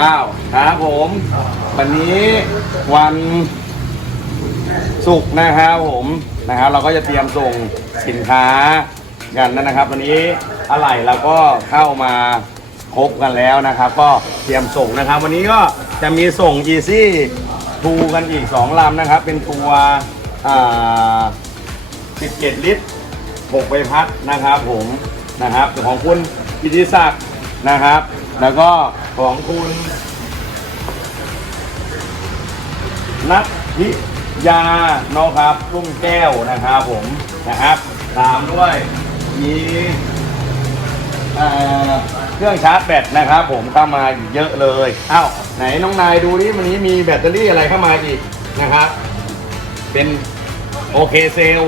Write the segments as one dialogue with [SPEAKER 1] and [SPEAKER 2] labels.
[SPEAKER 1] อ้าวครับผม วันนี้วันศุกร์นะครับผมนะครับเราก็จะเตรียมส่งสินค้ากันนะครับวันนี้อะไหล่เราก็เข้ามาครบกันแล้วนะครับ ก็เตรียมส่งนะครับ วันนี้ก็จะมีส่ง Easy ทูกันอีก 2ลำนะครับ เป็นตัวอ่า17 ลิตร6ใบพัดนะครับผมนะครับของคุณกิติศักดิ์นะครับ แล้วก็ ของคุณนัทธิยาเนาะครับรุ่งแก้วนะครับผมนะครับตามด้วยมีเอ่อเครื่องชาร์จแบตนะครับ ผมเข้ามาอีกเยอะเลยอ้าวไหนน้องนายดูนี่วันนี้มีแบตเตอรี่อะไรเข้ามาอีกนะครับ เป็นโอเคเซล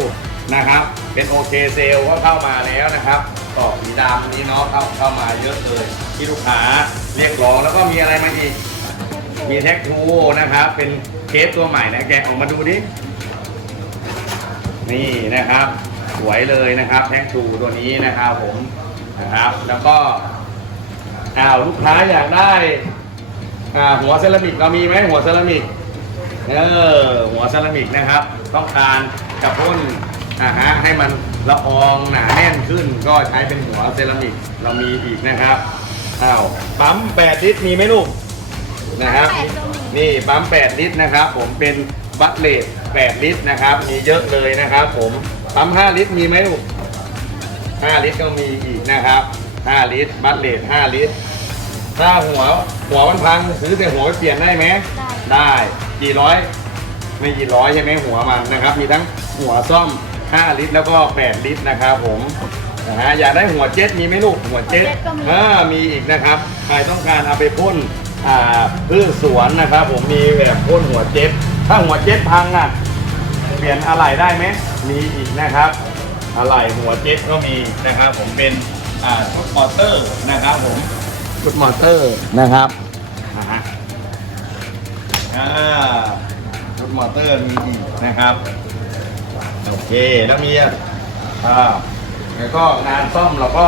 [SPEAKER 1] นะครับ เป็นโอเคเซลก็เข้ามาแล้วนะครับ ต่อสีดำนี้เนาะเข้าเข้ามาเยอะเลยที่ลูกค้าเรียกร้องแล้วก็มีอะไรมาอีก มีแท็กทูนะครับ เป็นเคสตัวใหม่นะแกะออกมาดูดิ นี่นะครับ สวยเลยนะครับแท็กทูตัวนี้นะครับผมนะครับ แล้วก็อ้าวลูกค้าอยากได้อ่าหัวเซรามิกเรามีไหมหัวเซรามิกเออหัวเซรามิกนะครับ ต้องการกระพ่น อ่าฮะให้มันละอองหนาแน่นขึ้นก็ใช้เป็นหัวเซรามิกเรามีอีกนะครับอ้าวปั๊ม8ลิตรมีไหมลูกนะครับนี่ปั๊ม8ลิตรนะครับ ผมเป็นบัตเลต8ลิตรนะครับ มีเยอะเลยนะครับ ผมปั๊ม5ลิตรมีไหมลูก5ลิตรก็มีอีกนะครับ 5 ลิตร บัตเลต5ลิตรถ้าหัวหัวมันพังซื้อแต่หัวไปเปลี่ยนได้ไหมได้กี่ร้อยไม่กี่ร้อยใช่ไหมหัวมันนะครับ มีทั้งหัวซ่อม 5 ลิตร แล้วก็ 8 ลิตรนะครับผมนะฮะอยากได้หัวเจ็ตมีไหมลูกหัวเจ็ต
[SPEAKER 2] หัวเจ็ตก็มี
[SPEAKER 1] เออมีอีกนะครับ ใครต้องการเอาไปพ่นอ่าพืชสวนนะครับ ผมมีแบบพ่นหัวเจ็ตถ้าหัวเจ็ตพังอะ เปลี่ยนอะไหล่ได้ไหมมีอีกนะครับอะไหล่หัวเจ็ตก็มีนะครับผมเป็นอ่าชุดมอเตอร์นะครับผมชุดมอเตอร์นะครับอ่าฮะอ่ารถมอเตอร์มีอีกนะครับ โอเคแล้วมีอ่าแล้วก็งานซ่อมเราก็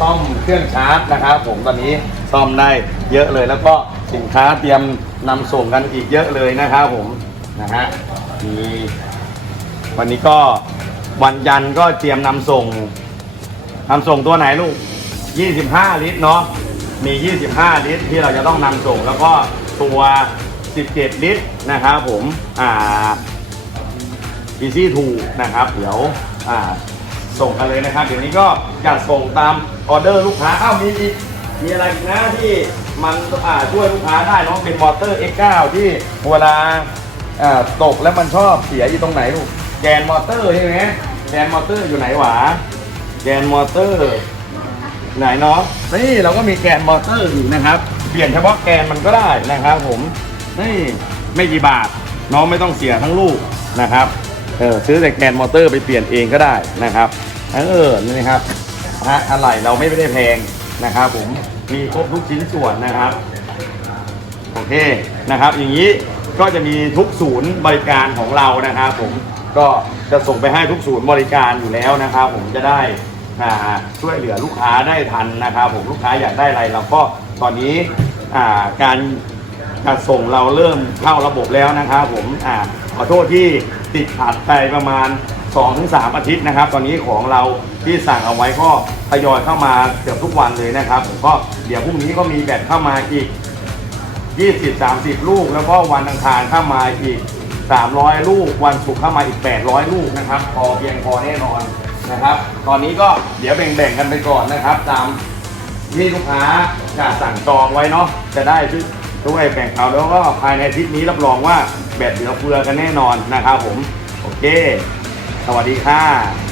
[SPEAKER 1] ซ่อมเครื่องชาร์จนะครับ ผมตอนนี้ซ่อมได้เยอะเลยแล้วก็สินค้าเตรียมนำส่งกันอีกเยอะเลยนะครับผมนะฮะมีวันนี้ก็วันยันก็เตรียมนำส่งนำส่งตัวไหนลูก 25 ลิตรเนาะมี 25 ลิตรที่เราจะต้องนำส่งแล้วก็ตัว 17 ลิตรนะครับผมอ่า Easy 2นะครับ เดี๋ยวอ่าส่งกันเลยนะครับ เดี๋ยวนี้ก็จัดส่งตามออเดอร์ลูกค้าอ้าวมีอีกมีอะไรอีกนะที่มันอ่าช่วยลูกค้าได้เนาะเป็นมอเตอร์ X9 ที่เวลาอ่าตกแล้วมันชอบเสียอยู่ตรงไหนลูกแกนมอเตอร์ใช่ไหมแกนมอเตอร์อยู่ไหนหวาแกนมอเตอร์ไหนเนาะนี่เราก็มีแกนมอเตอร์อยู่นะครับ เปลี่ยนเฉพาะแกนมันก็ได้นะครับผมนี่ไม่กี่บาทน้องไม่ต้องเสียทั้งลูกนะครับ เออซื้อแต่แกนมอเตอร์ไปเปลี่ยนเองก็ได้นะครับ เออนี่นะครับฮะอะไรเราไม่ได้แพงนะครับ ผมมีครบทุกชิ้นส่วนนะครับโอเคนะครับ อย่างนี้ก็จะมีทุกศูนย์บริการของเรานะครับผมก็จะส่งไปให้ทุกศูนย์บริการอยู่แล้วนะครับ ผมจะได้ช่วยเหลือลูกค้าได้ทันนะครับ ผมลูกค้าอยากได้อะไรเราก็ตอนนี้อ่าการส่งเราเริ่มเข้าระบบแล้วนะครับ ผม อ่าขอโทษที่ติดขัดไปประมาณ 2-3 อาทิตย์นะครับ ตอนนี้ของเราที่สั่งเอาไว้ก็ทยอยเข้ามาเกือบทุกวันเลยนะครับผมก็เดี๋ยวพรุ่งนี้ก็มีแบตเข้ามาอีก 20 30 ลูก แล้วก็วันอังคารเข้ามาอีก 300 ลูก วันศุกร์เข้ามาอีก 800 ลูกนะครับพอเพียงพอแน่นอนนะครับ ตอนนี้ก็เดี๋ยวแบ่งๆกันไปก่อนนะครับ ตามที่ลูกค้าจะสั่งจองไว้เนาะจะได้ ด้วยแบ่งเขาแล้วก็ภายในอาทิตย์นี้รับรองว่าแบตเหลือเฟือกันแน่นอนนะครับผม โอเค สวัสดีค่ะ